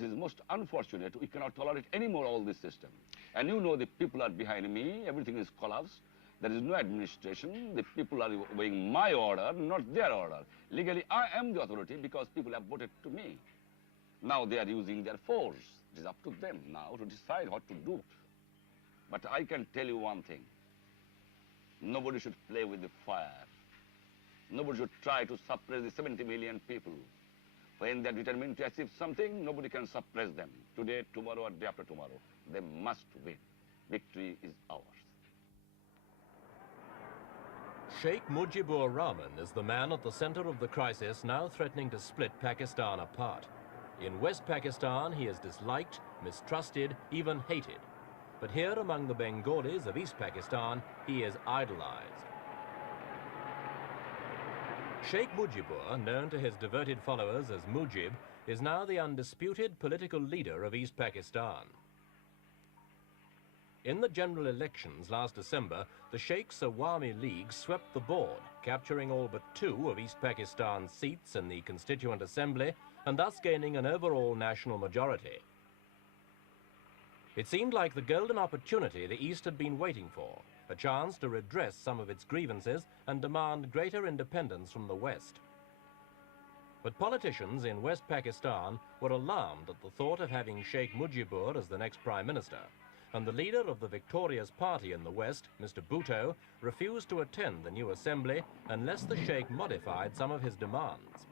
this is most unfortunate. We cannot tolerate anymore all this system. And you know the people are behind me, everything is collapsed. There is no administration. The people are obeying my order, not their order. Legally, I am the authority because people have voted to me. Now they are using their force. It is up to them now to decide what to do. But I can tell you one thing. Nobody should play with the fire. Nobody should try to suppress the 70 million people. When they're determined to achieve something, nobody can suppress them. Today, tomorrow, or day after tomorrow. They must win. Victory is ours. Sheikh Mujibur Rahman is the man at the center of the crisis now threatening to split Pakistan apart. In West Pakistan, he is disliked, mistrusted, even hated. But here among the Bengalis of East Pakistan, he is idolized. Sheikh Mujibur, known to his devoted followers as Mujib, is now the undisputed political leader of East Pakistan. In the general elections last December, the Sheikh's Awami League swept the board, capturing all but 2 of East Pakistan's seats in the Constituent Assembly and thus gaining an overall national majority. It seemed like the golden opportunity the East had been waiting for, a chance to redress some of its grievances and demand greater independence from the West. But politicians in West Pakistan were alarmed at the thought of having Sheikh Mujibur as the next Prime Minister, and the leader of the victorious party in the West, Mr. Bhutto, refused to attend the new assembly unless the Sheikh modified some of his demands.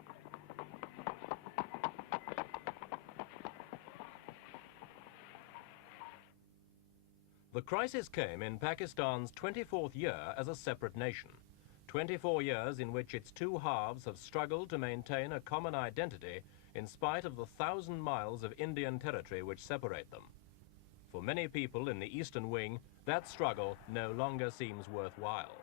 The crisis came in Pakistan's 24th year as a separate nation, 24 years in which its 2 halves have struggled to maintain a common identity in spite of the 1,000 miles of Indian territory which separate them. For many people in the Eastern Wing, that struggle no longer seems worthwhile.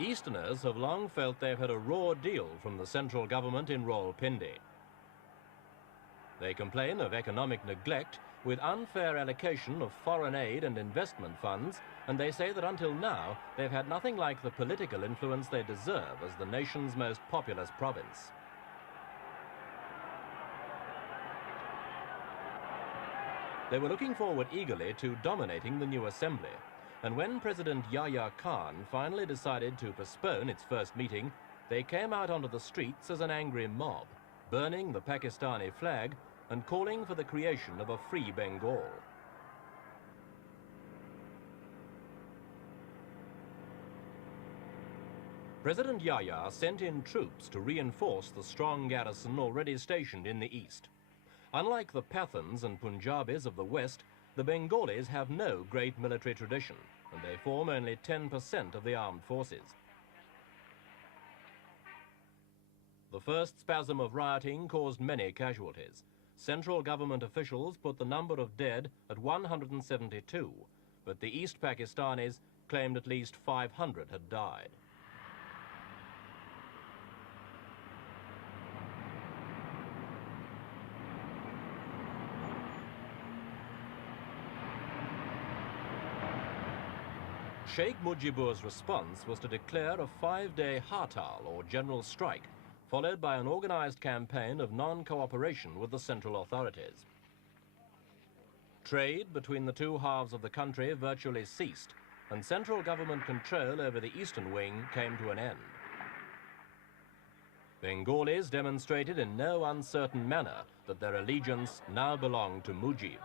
Easterners have long felt they've had a raw deal from the central government in Rawalpindi. They complain of economic neglect with unfair allocation of foreign aid and investment funds, and they say that until now they've had nothing like the political influence they deserve as the nation's most populous province. They were looking forward eagerly to dominating the new assembly, and when President Yahya Khan finally decided to postpone its first meeting, they came out onto the streets as an angry mob, burning the Pakistani flag and calling for the creation of a free Bengal. President Yahya sent in troops to reinforce the strong garrison already stationed in the east. Unlike the Pathans and Punjabis of the West, the Bengalis have no great military tradition, and they form only 10% of the armed forces. The first spasm of rioting caused many casualties. Central government officials put the number of dead at 172, but the East Pakistanis claimed at least 500 had died. Sheikh Mujibur's response was to declare a 5-day hartal, or general strike, followed by an organized campaign of non-cooperation with the central authorities. Trade between the 2 halves of the country virtually ceased, and central government control over the eastern wing came to an end. Bengalis demonstrated in no uncertain manner that their allegiance now belonged to Mujib.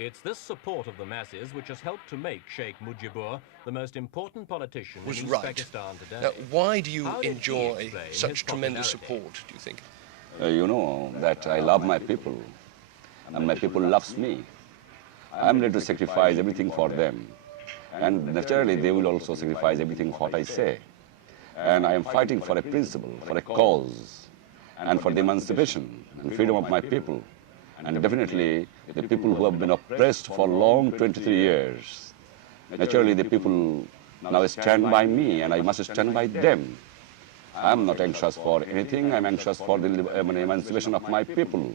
It's this support of the masses which has helped to make Sheikh Mujibur the most important politician in East Pakistan today. Now, why do you enjoy such tremendous support, do you think? You know that I love my people, and my people loves me. I'm ready to sacrifice everything for them, and naturally they will also sacrifice everything for what I say. And I am fighting for a principle, for a cause, and for the emancipation and freedom of my people. And definitely the people who have been oppressed for long 23 years. Naturally the people now stand by me, and I must stand by them. I'm not anxious for anything. I'm anxious for the emancipation of my people.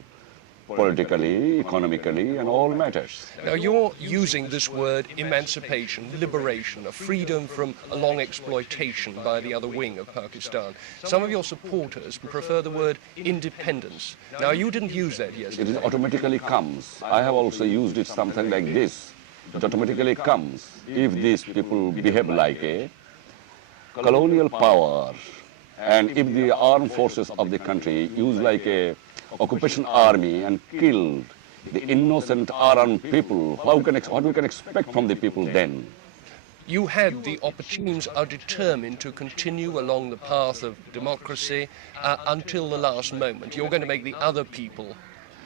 politically, economically, and all matters. Now, you're using this word emancipation, liberation, a freedom from a long exploitation by the other wing of Pakistan. Some of your supporters prefer the word independence. Now, you didn't use that yesterday. It automatically comes. I have also used it something like this. It automatically comes if these people behave like a colonial power, and if the armed forces of the country use like a occupation army and killed the innocent unarmed people, what we can expect from the people then? You had the opportunities are determined to continue along the path of democracy until the last moment. You're going to make the other people.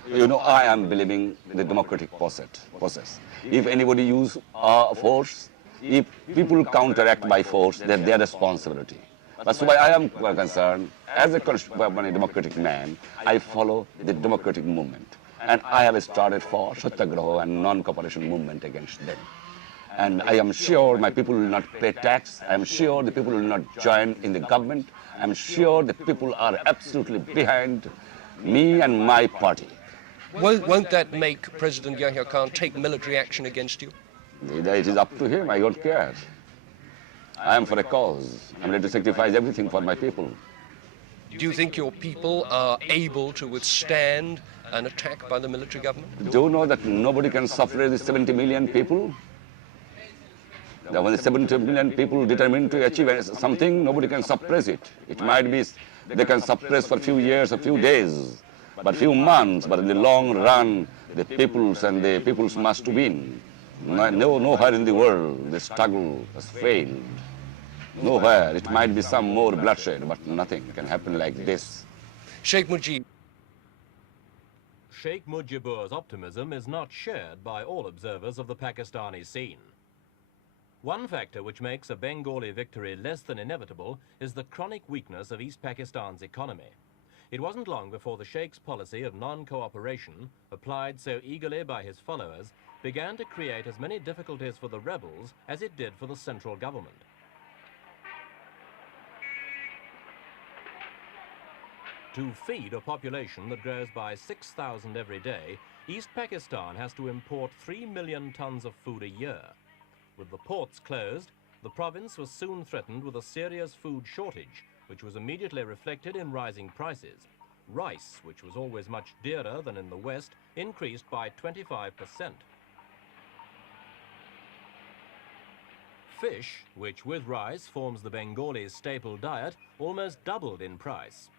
You know, I am believing the democratic process. If anybody use force, if people counteract by force, that's their responsibility. That's why I am concerned, as a democratic man, I follow the democratic movement. And I have started for Satyagraha and non-cooperation movement against them. And I am sure my people will not pay tax. I am sure the people will not join in the government. I am sure the people are absolutely behind me and my party. Won't that make President Yahya Khan take military action against you? It is up to him. I don't care. I am for a cause. I'm ready to sacrifice everything for my people. Do you think your people are able to withstand an attack by the military government? Do you know that nobody can suppress the 70 million people? That when the 70 million people determined to achieve something, nobody can suppress it. It might be they can suppress for a few years, a few days, but a few months, but in the long run, the peoples must win. Nowhere in the world the struggle has failed. Nowhere. It might be some more bloodshed, but nothing can happen like this. Sheikh Mujib. Sheikh Mujibur's optimism is not shared by all observers of the Pakistani scene. One factor which makes a Bengali victory less than inevitable is the chronic weakness of East Pakistan's economy. It wasn't long before the Sheikh's policy of non-cooperation, applied so eagerly by his followers, began to create as many difficulties for the rebels as it did for the central government. To feed a population that grows by 6,000 every day, East Pakistan has to import 3 million tons of food a year. With the ports closed, the province was soon threatened with a serious food shortage, which was immediately reflected in rising prices. Rice, which was always much dearer than in the West, increased by 25%. Fish, which with rice forms the Bengalis' staple diet, almost doubled in price.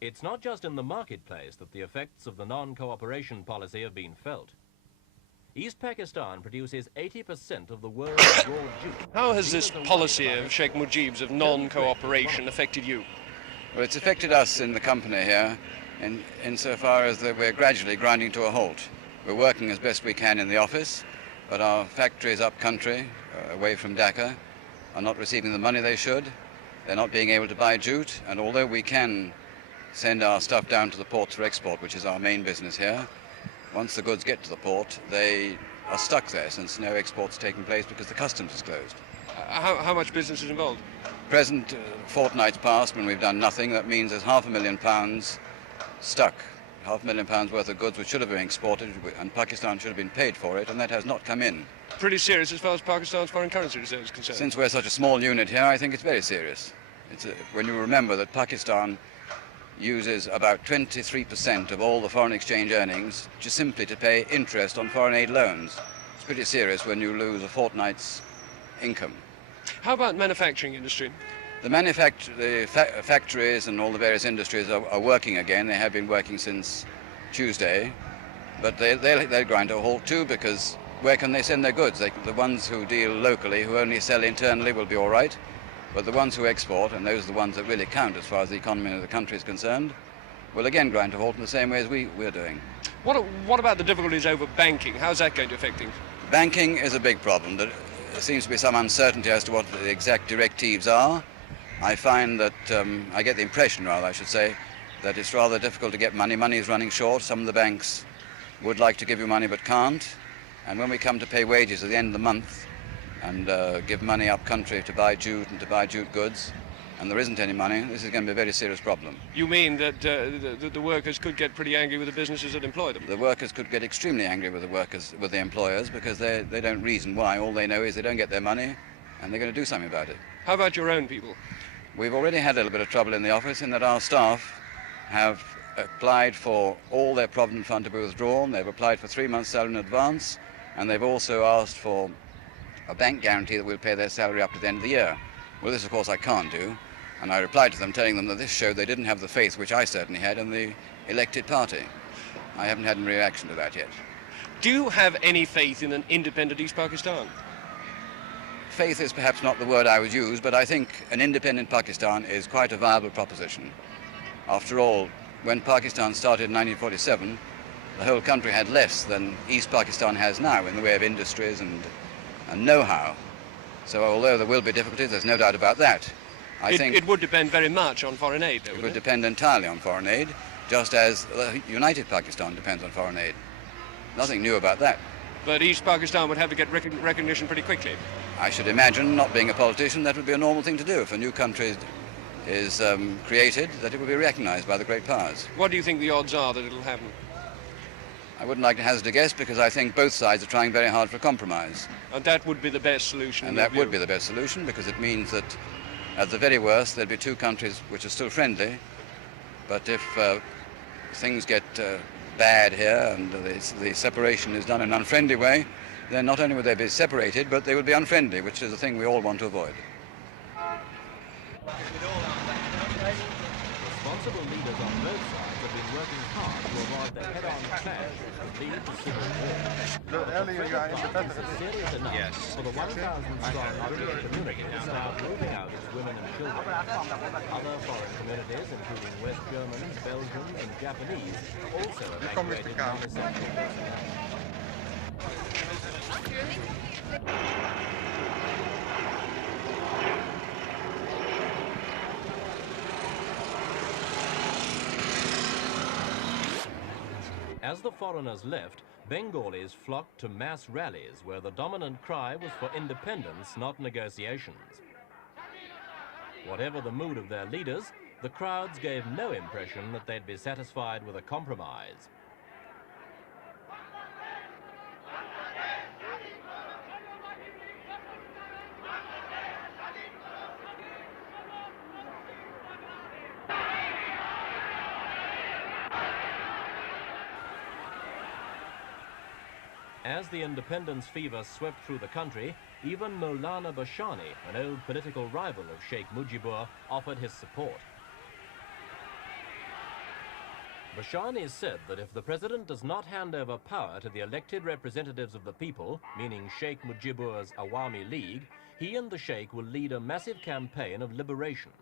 It's not just in the marketplace that the effects of the non-cooperation policy have been felt. East Pakistan produces 80% of the world's raw jute. How has this policy of Sheikh Mujib's of non-cooperation affected you? Well, it's affected us in the company here insofar as that we're gradually grinding to a halt. We're working as best we can in the office, but our factories up country, away from Dhaka, are not receiving the money they should. They're not being able to buy jute, and although we can send our stuff down to the ports for export, which is our main business here, once the goods get to the port, they are stuck there since no export's taking place because the customs is closed. How much business is involved? Present fortnight's past when we've done nothing. That means there's £500,000 stuck. £500,000 worth of goods which should have been exported, and Pakistan should have been paid for it, and that has not come in. Pretty serious as far as Pakistan's foreign currency reserve is concerned. Since we're such a small unit here, I think it's very serious. When you remember that Pakistan uses about 23% of all the foreign exchange earnings just simply to pay interest on foreign aid loans. It's pretty serious when you lose a fortnight's income. How about manufacturing industry? The factories and all the various industries are working again. They have been working since Tuesday, but they'll grind to a halt too, because where can they send their goods? The ones who deal locally, who only sell internally, will be all right. But the ones who export, and those are the ones that really count as far as the economy of the country is concerned, will again grind to a halt in the same way as we're doing. What about the difficulties over banking? How's that going to affect things? Banking is a big problem. There seems to be some uncertainty as to what the exact directives are. I find that, I get the impression rather, I should say, that it's rather difficult to get money. Money is running short. Some of the banks would like to give you money but can't. And when we come to pay wages at the end of the month, and give money up country to buy jute and to buy jute goods, and there isn't any money, this is going to be a very serious problem. You mean that the workers could get pretty angry with the businesses that employ them? The workers could get extremely angry with the employers, because they don't reason why. All they know is they don't get their money, and they're going to do something about it. How about your own people? We've already had a little bit of trouble in the office in that our staff have applied for all their Provident Fund to be withdrawn. They've applied for 3 months' salary in advance, and they've also asked for a bank guarantee that we'll pay their salary up to the end of the year. Well, this, of course, I can't do, and I replied to them telling them that this showed they didn't have the faith, which I certainly had, in the elected party. I haven't had any reaction to that yet. Do you have any faith in an independent East Pakistan? Faith is perhaps not the word I would use, but I think an independent Pakistan is quite a viable proposition. After all, when Pakistan started in 1947, the whole country had less than East Pakistan has now in the way of industries and know-how. So although there will be difficulties, there's no doubt about that. I think it would depend very much on foreign aid, though, it would depend entirely on foreign aid, just as United Pakistan depends on foreign aid. Nothing new about that. But East Pakistan would have to get recognition pretty quickly. I should imagine, not being a politician, that would be a normal thing to do. If a new country is created, that it will be recognized by the great powers. What do you think the odds are that it'll happen? I wouldn't like to hazard a guess, because I think both sides are trying very hard for a compromise. And that would be the best solution. And that would be the best solution, because it means that at the very worst there'd be two countries which are still friendly, but if things get bad here and the separation is done in an unfriendly way, then not only would they be separated, but they would be unfriendly, which is the thing we all want to avoid. Responsible leaders on both sides have been working hard to avoid the head-on clash and lead to civil war. Earlier you are independent. This is serious enough for the 1,000-strong British community to start moving out its women and children. Other foreign communities, including West Germans, Belgians, and Japanese, also evacuated non-essential personnel. As the foreigners left, Bengalis flocked to mass rallies where the dominant cry was for independence, not negotiations. Whatever the mood of their leaders, the crowds gave no impression that they'd be satisfied with a compromise. As the independence fever swept through the country, even Maulana Bashani, an old political rival of Sheikh Mujibur, offered his support. Bashani said that if the president does not hand over power to the elected representatives of the people, meaning Sheikh Mujibur's Awami League, he and the Sheikh will lead a massive campaign of liberation.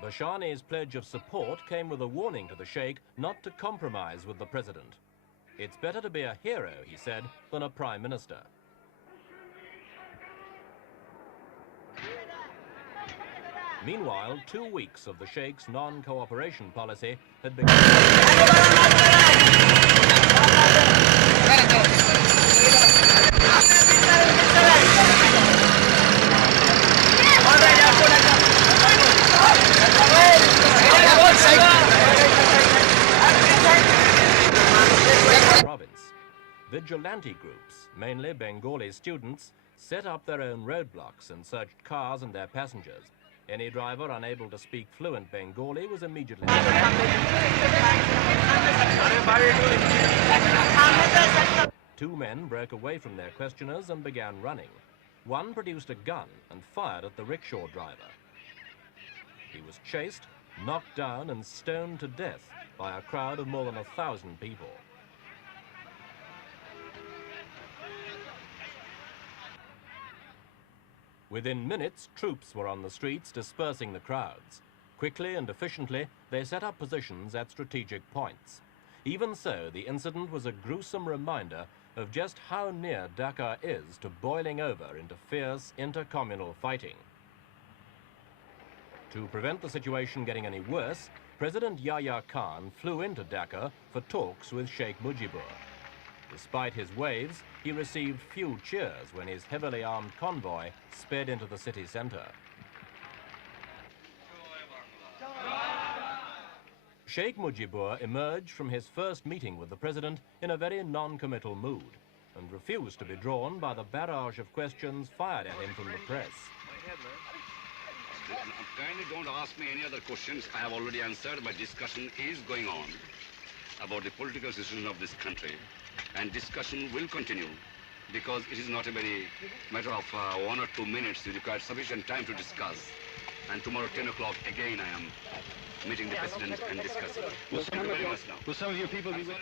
Bashani's pledge of support came with a warning to the Sheikh not to compromise with the president. It's better to be a hero, he said, than a prime minister. Meanwhile, 2 weeks of the Sheikh's non-cooperation policy had begun. Province. Vigilante groups, mainly Bengali students, set up their own roadblocks and searched cars and their passengers. Any driver unable to speak fluent Bengali was immediately Two men broke away from their questioners and began running. One produced a gun and fired at the rickshaw driver. He was chased, knocked down and stoned to death by a crowd of more than 1,000 people. Within minutes, troops were on the streets dispersing the crowds. Quickly and efficiently, they set up positions at strategic points. Even so, the incident was a gruesome reminder of just how near Dhaka is to boiling over into fierce intercommunal fighting. To prevent the situation getting any worse, President Yahya Khan flew into Dhaka for talks with Sheikh Mujibur. Despite his waves, he received few cheers when his heavily armed convoy sped into the city centre. Sheikh Mujibur emerged from his first meeting with the president in a very non-committal mood and refused to be drawn by the barrage of questions fired at him from the press. Kindly don't ask me any other questions. I have already answered. My discussion is going on about the political situation of this country. And discussion will continue because it is not a very matter of 1 or 2 minutes. You require sufficient time to discuss. And tomorrow 10 o'clock again I am meeting the president and discussing. Thank you very much now. Will some of your people be willing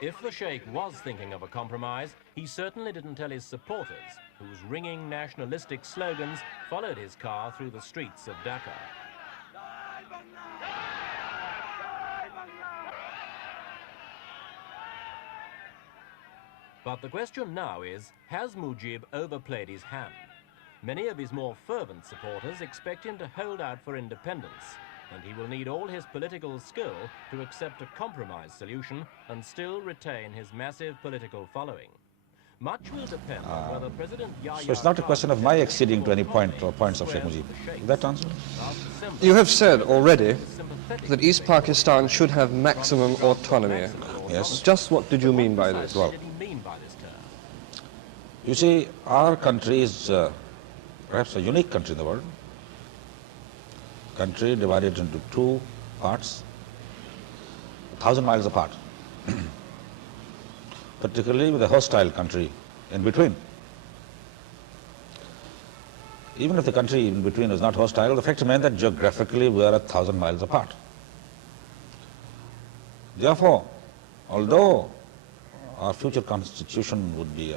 to... If the Sheikh was thinking of a compromise, he certainly didn't tell his supporters, whose ringing nationalistic slogans followed his car through the streets of Dhaka. But the question now is, has Mujib overplayed his hand? Many of his more fervent supporters expect him to hold out for independence, and he will need all his political skill to accept a compromise solution and still retain his massive political following. Much will depend on whether President Yahya... So it's not a question of my acceding to any point or points of Sheikh Mujib. Is that answer? You have said already that East Pakistan should have maximum autonomy. Yes. Just what did you mean by this? Well, you see, our country is perhaps a unique country in the world. Country divided into two parts, 1,000 miles apart, particularly with a hostile country in between. Even if the country in between is not hostile, the fact remains that geographically we are 1,000 miles apart. Therefore, although our future constitution would be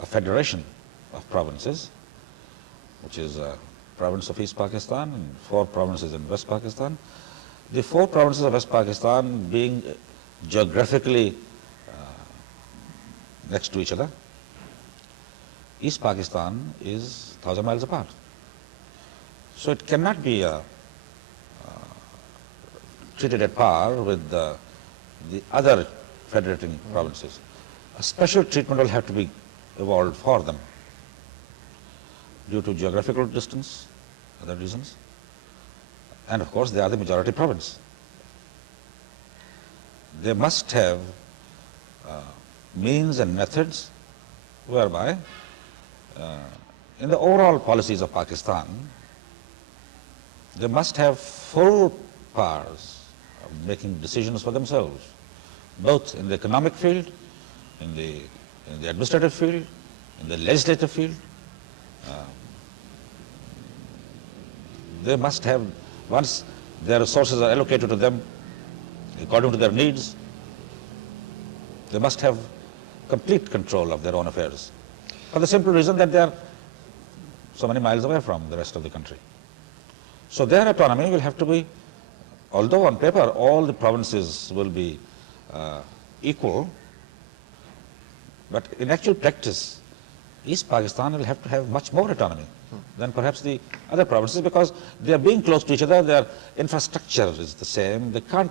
a federation of provinces, which is a province of East Pakistan and 4 provinces in West Pakistan. The 4 provinces of West Pakistan being geographically next to each other, East Pakistan is 1,000 miles apart. So it cannot be treated at par with the other federating provinces. A special treatment will have to be evolved for them due to geographical distance, other reasons, and of course they are the majority province. They must have means and methods whereby in the overall policies of Pakistan they must have full powers of making decisions for themselves, both in the economic field, in the administrative field, in the legislative field. They must have, once their resources are allocated to them according to their needs, they must have complete control of their own affairs, for the simple reason that they are so many miles away from the rest of the country. So their autonomy will have to be, although on paper all the provinces will be equal, but in actual practice, East Pakistan will have to have much more autonomy than perhaps the other provinces, because they are being close to each other, their infrastructure is the same, they can't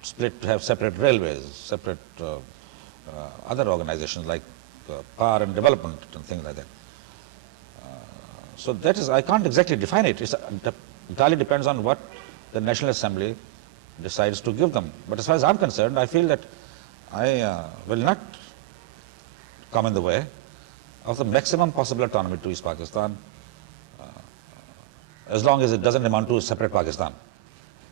split to have separate railways, separate other organizations like power and development and things like that. So that is, I can't exactly define it. It entirely depends on what the National Assembly decides to give them. But as far as I'm concerned, I feel that I will not come in the way of the maximum possible autonomy to East Pakistan, as long as it doesn't amount to a separate Pakistan.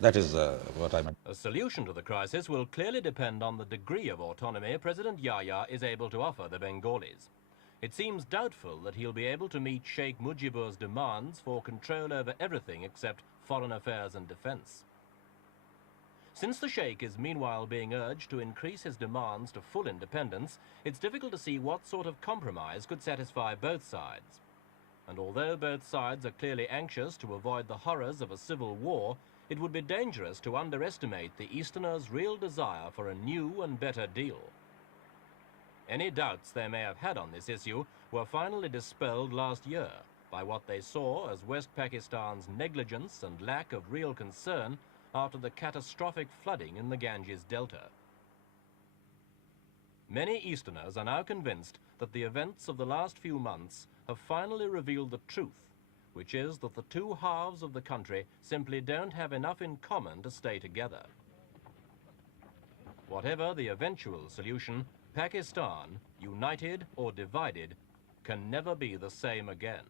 That is what I meant. A solution to the crisis will clearly depend on the degree of autonomy President Yahya is able to offer the Bengalis. It seems doubtful that he'll be able to meet Sheikh Mujibur's demands for control over everything except foreign affairs and defense. Since the Sheikh is meanwhile being urged to increase his demands to full independence, it's difficult to see what sort of compromise could satisfy both sides. And although both sides are clearly anxious to avoid the horrors of a civil war, it would be dangerous to underestimate the Easterners' real desire for a new and better deal. Any doubts they may have had on this issue were finally dispelled last year by what they saw as West Pakistan's negligence and lack of real concern after the catastrophic flooding in the Ganges Delta. Many Easterners are now convinced that the events of the last few months have finally revealed the truth, which is that the two halves of the country simply don't have enough in common to stay together. Whatever the eventual solution, Pakistan, united or divided, can never be the same again.